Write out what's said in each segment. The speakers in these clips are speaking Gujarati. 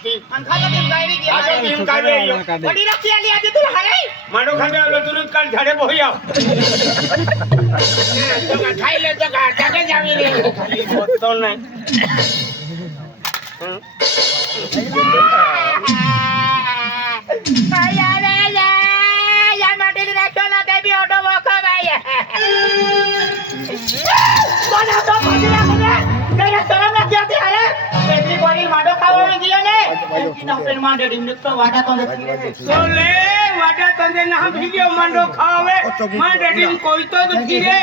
હાથી અને ખાતો તેમ ગાયરી ગયા આ તો મારે. ટીમ કાઢે ઈયો. વડી રાખી આલી આજે તું હારે માનો ખાને આલો તુરંત કાલ ઝાડે બોહી આવ તો કા ખાઈ લે તો કા જાગે જ આવી રે ખાલી બોલતો નહીં હમ. આયા રે યા યા માટેલી રાખ્યો ના તે બી ઓટો વખો ભાઈ કોણ હતો પાછી ઉપર માંડે ડીમ તો વાડા તો નથી. તો લે વાડા તને ના ભીગ્યો માંડો ખાવે. માંડે ડીમ કોઈ તો નથી રે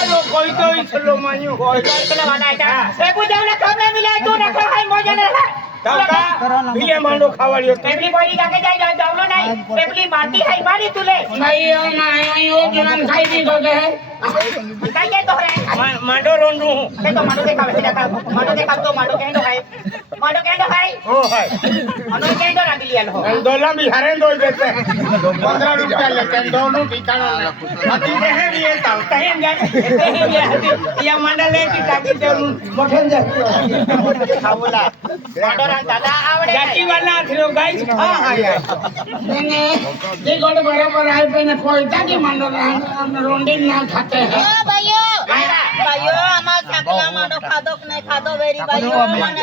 એનો કોઈ તો ઈછલો માન્યો. કોઈ તો એટલે વાડા આટા એ પૂજાવને કમને મિલે તું રખો હાઈ મોજે ને કાકા ભીલે માંડો ખાવાડ્યો તે. પેપલી કાકે જાય જાય જાવલો નહીં. પેપલી માટી હાઈ મારી તુલે નહીં ના આયો જનમ ખાઈ દીધો કે કઈ તો રે માંડો રોંડું તે તો માટો દેખાવે છે દેખાવ દેખાવ તો માટો કેંડો ખાય માટો કેંડો ખાય ઓ હાય અનો કેંડો રાંધી લીયાલ હો. દોલા બિહારે દોઈ દેતે પંદર રૂપિયા લેતે દોનું ઠીકાણો હતી રહે બી એ તાવ તહે બી હતી યા મંડળ લે કી તાકી દેવું મોઠે જાય ખાવલા માટો દાદા આવડે. જાકી વાલા થયો ગાઈસ હા હા. યાર એને જે ગોળ બરાબર આવી પઈને કોઈ તાકી માંડો રોંડી ના ખાતે હે. ઓ ભાઈઓ. ભાઈઓ અમાર સાગલા માનો ખાધો ને ખાદો વેરી ભાઈઓ મને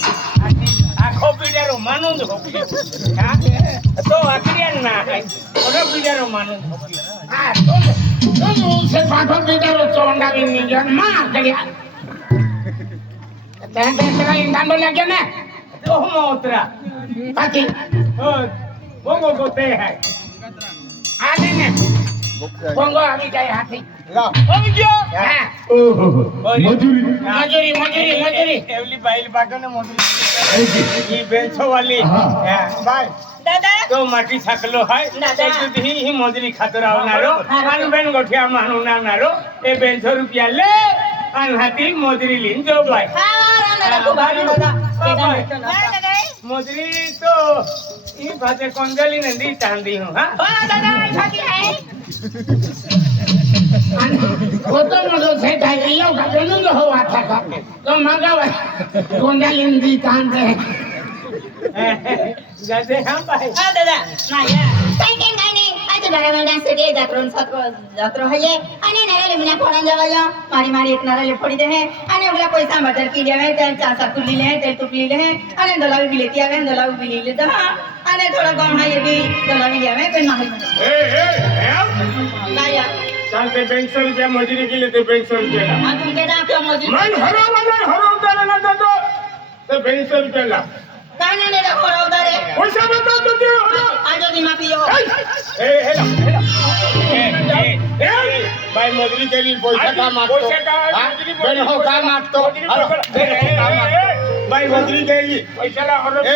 માનું જ હા? તો આકડિયા ના હાય ઓનો પીડારો માનું જ હા તો તો હું સે પાઠો ચોંડા નહીં ગયો માં કર્યા તે તે તેરા ઇંદાંડો લાગ્યો ને? તો હું ઉતરા પાછી બોગો ગોતે ને. ને બોંગો આવી જાય હાથી. મજૂરી. મજૂરી. મજૂરી મજૂરી એવલી બાઈલ બાગને મજૂરી. ઈ બેંચો વાલી હા. બાય. દાદા. તો માટી છાકલો હાય દાદા. એ દૂધી ઈ મોજરી ખાતર આવનારો. આન બેન ગોઠિયા માનું નાવનારો એ બેનસો રૂપિયા લે. આન હાથી મોજરી લીન જો ભાઈ હા રામ દાદા બારી દાદા. હા, ભાઈ. હા દાદા. મોજરી તો ઈ ભાતે કોંગલી નંદી ચાંદી હું હા. દાદા છાતી હે. ખોટો મોટો છે થાય અહીંયા હોવા થા તો. મગાવા. કોંડાલીન દી કાન છે. ગજે હા ભાઈ હા દાદા. ના યાર કઈ કઈ કઈ નહીં. આજે મારા મારી મારી એક નરેલે ફોડી દે હે. અને ઓલા પૈસા મદર કી દેવે તે ચા સાકુ લી લે તેલ તુપલી લે અને દલાવી બી લેતી આવે દલાવી બી લઈ લેતા અને થોડા ગમ હાય બી દલાવી લેવે કોઈ એ એ ના તો દે હરામ આજો દી માં પીયો એ હેલા હેલા એ એ એ ભાઈ મજૂરી કેલી પૈસા કા માગતો હા બેન હો કા માગતો હાલો એ, એ, એ, એ, ભાઈ મજૂરી કેલી પૈસા લા હરો એ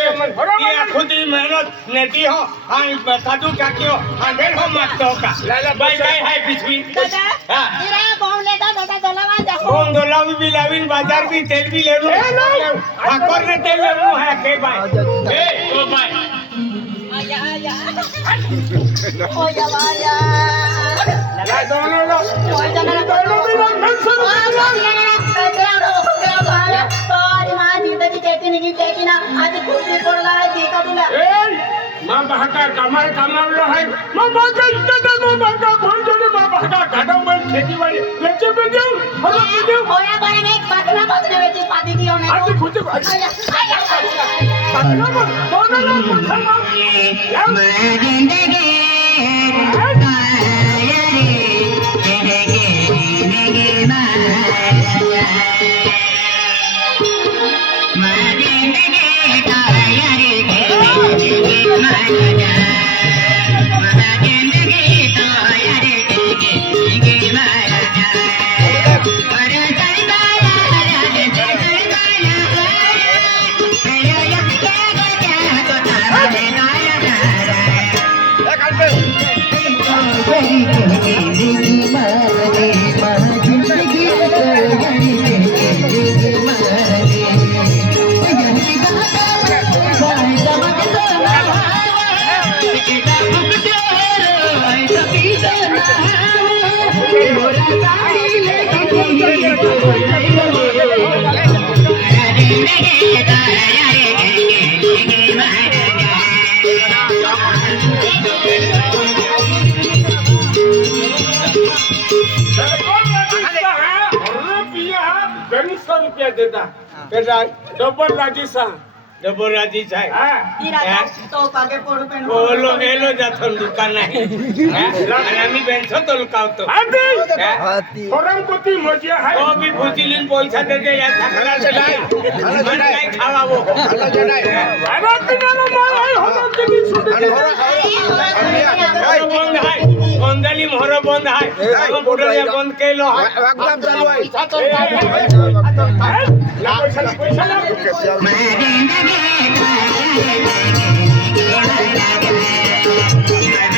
એ આખુદી મહેનત નેતી હો હા કાદુ કાક્યો હા બેન હો માગતો કા લાલા ભાઈ કાઈ હાય પીછવી દાદા હા ઈરા બહુ લેતા દાદા દલાવા જાઓ કોણ દોલાવી બી લાવીને બાજાર બી તેલ બી લેવું ઠાકોર ને તેલ લેવું હે કે ભાઈ એ ઓ ભાઈ ಕುದ್ರಿ ಕೊಡಲ ಐತಿ ಕದಲ ಏಯ್ ಮಾ ಬಹಕ ಕಮಲ್ ಕಮಲ್ ರಹೈ ಮಾ Yeah. सौ रुपया देदा डब्बर राजी सा ડબો રાજી થાય હા ઈ રાજા તો પાગે પડું પેન ઓલો એલો જાતો દુકાન નહીં અને અમે બેનસો તો લુકાવતો આદી ફોરમ કોતી મોજિયા તો હાય બી પૂછી લઈને પૈસા દે દે યાર થાકડા ચડાય મને કઈ ખાવાવો આવા કિનારો માર હાય હોનો કેની છૂટી મોરો બંધ હાય બંધાલી મોરો બંધ હાય આમાં બુઢિયા બંધ કેલો હાય લા પૈસા Thank you.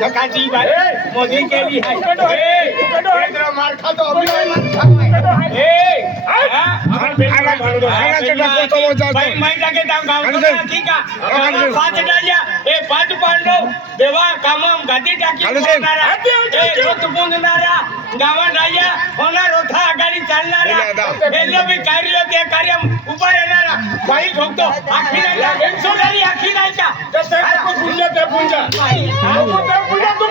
ધકાજી ભાઈ મોદી કેલી હાય એ કેન્દ્ર માર ખાતો અભિનય માર ખાતો ભાણો આના ચડા કોઈ તો વજાતો. ભાઈ મહિના કે દામ ગામ તો નથી કા પાંચ ડાલિયા એ પાંચ પાંડવ દેવા કામમ ગાદી ટાકી પોનારા એ રોત પૂંજનારા ગાવા ડાલિયા હોના રોથા આગાડી ચાલનારા. એટલે બી કાર્ય તે કાર્ય ઉપર રહેનારા. ભાઈ ઠોકતો આખી ડાલી તે. તે તે પુંજા તે પુંજા તું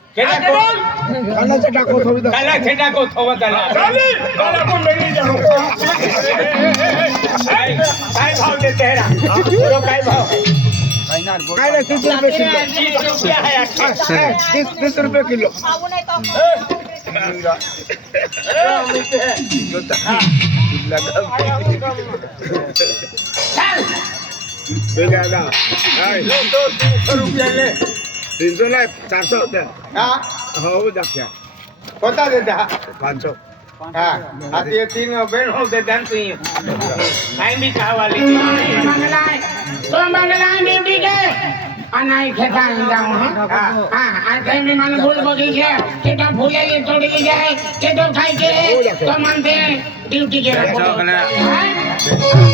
तीस रुपये किलो रुपया ले ત્રીસો ને ચારસો હા? હું જશે કોતા દેતા પાંચસો હા આથી એ તીન બેન હું દેતા તું કાઈ બી ખાવાલી મંગલાય તો મંગલાયની બી કે અનાય ખેતા ઇંદા હા. હા આ કઈ બી મને ભૂલ બગી છે કે તો ભૂલેલી તોડી જાય કે તો ખાઈ કે તો મન દે ડ્યુટી કે રાખો